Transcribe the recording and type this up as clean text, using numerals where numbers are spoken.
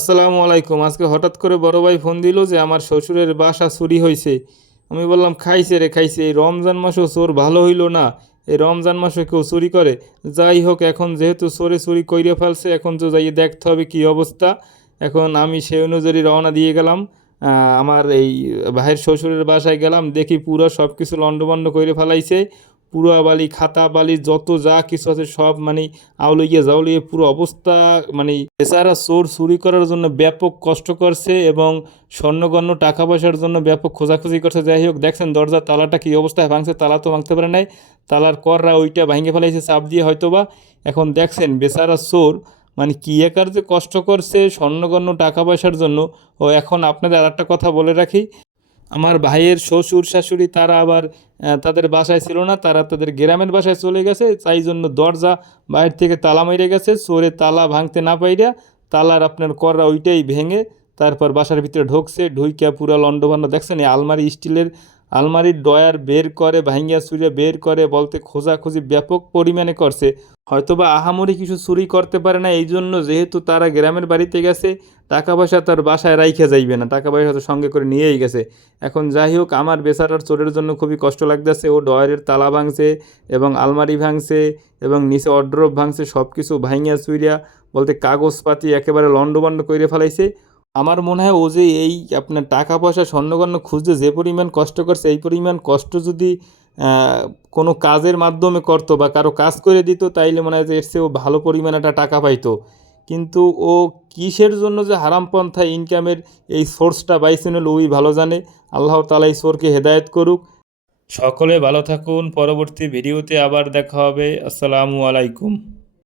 আসসালামু আলাইকুম। আজকে হঠাৎ করে বড় ভাই ফোন দিল যে আমার শ্বশুরের বাসা চুরি হয়েছে। আমি বললাম খাইছে রে খাইছে, এই রমজান মাসেও চোর ভালো হইল না, এই রমজান মাসে কেউ চুরি করে। যাই হোক, এখন যেহেতু চোরে চুরি কইরে ফেলছে, এখন তো যাইয়ে দেখতে হবে কী অবস্থা। এখন আমি সেই অনুযায়ী রওনা দিয়ে গেলাম। আমার এই ভাইয়ের শ্বশুরের বাসায় গেলাম, দেখি পুরো সব কিছু লন্ডভন্ড করে ফেলাইছে। পুরো বালি খাতা বালি যত যা কিছু আছে সব মানে আউলিয়ে জাউলিয়ে পুরো অবস্থা। মানে এছাড়া চোর চুরি করার জন্য ব্যাপক কষ্ট করছে এবং স্বর্ণগণ্য টাকা পয়সার জন্য ব্যাপক খোঁজাখুঁজি করছে। যাই হোক, দেখছেন দরজার তালাটা কী অবস্থায় ভাঙছে, তালা তো ভাঙতে পারে নাই, তালার কররা ওইটা ভাঙে ফেলাইছে চাপ দিয়ে হয়তোবা। এখন দেখছেন বেচারা চোর মানে কী একার যে কষ্ট করছে স্বর্ণগণ্য টাকা পয়সার জন্য। ও এখন আপনাদের আর একটা কথা বলে রাখি, আমার ভাইয়ের শ্বশুর শাশুড়ি তারা আবার তাদের বাসায় ছিল না, তারা তাদের গ্রামের বাসায় চলে গেছে, তাই জন্য দরজা বাইরে থেকে তালা মেরে গেছে। চোরে তালা ভাঙতে না পাইরা তালার আপনার কররা ওইটাই ভেঙে তারপর বাসার ভিতরে ঢুকছে, ঢুইকা পুরা লন্ডভন্ড। দেখছেন এই আলমারি, স্টিলের আলমারির ডয়ার বের করে ভাঙ্গিয়া চুরিয়া বের করে বলতে খোঁজাখুঁজি ব্যাপক পরিমাণে করছে। হয়তোবা আহামরি কিছু চুরি করতে পারে না, এই জন্য যেহেতু তারা গ্রামের বাড়িতে গেছে, টাকা পয়সা তার বাসায় রাইখা যাইবে না, টাকা পয়সা তো সঙ্গে করে নিয়েই গেছে। এখন যাই হোক, আমার বেচারার চোরের জন্য খুবই কষ্ট লাগতেছে। ও ডয়ারের তালা ভাঙছে এবং আলমারি ভাঙছে এবং নিচে অড্রপ ভাঙছে, সব কিছু ভাঙিয়া চুইরিয়া বলতে কাগজপাতি একেবারে লন্ডভন্ড করে ফেলাইছে। আমার মনে হয় ও যে এই আপনার টাকা পয়সা স্বর্ণগণ্য খুঁজতে যে পরিমাণ কষ্ট করছে, এই পরিমাণ কষ্ট যদি কোনো কাজের মাধ্যমে করতো বা কারো কাজ করে দিত, তাইলে মনে হয় যে এর চেয়েও ভালো পরিমাণ একটা টাকা পাইতো। কিন্তু ও কিসের জন্য যে হারাম পন্থায় ইনকামের এই সোর্সটা বাইছে নিল ওই ভালো জানে। আল্লাহ তাআলা এই সোরকে হেদায়েত করুক। সকলে ভালো থাকুন, পরবর্তী ভিডিওতে আবার দেখা হবে। আসসালামু আলাইকুম।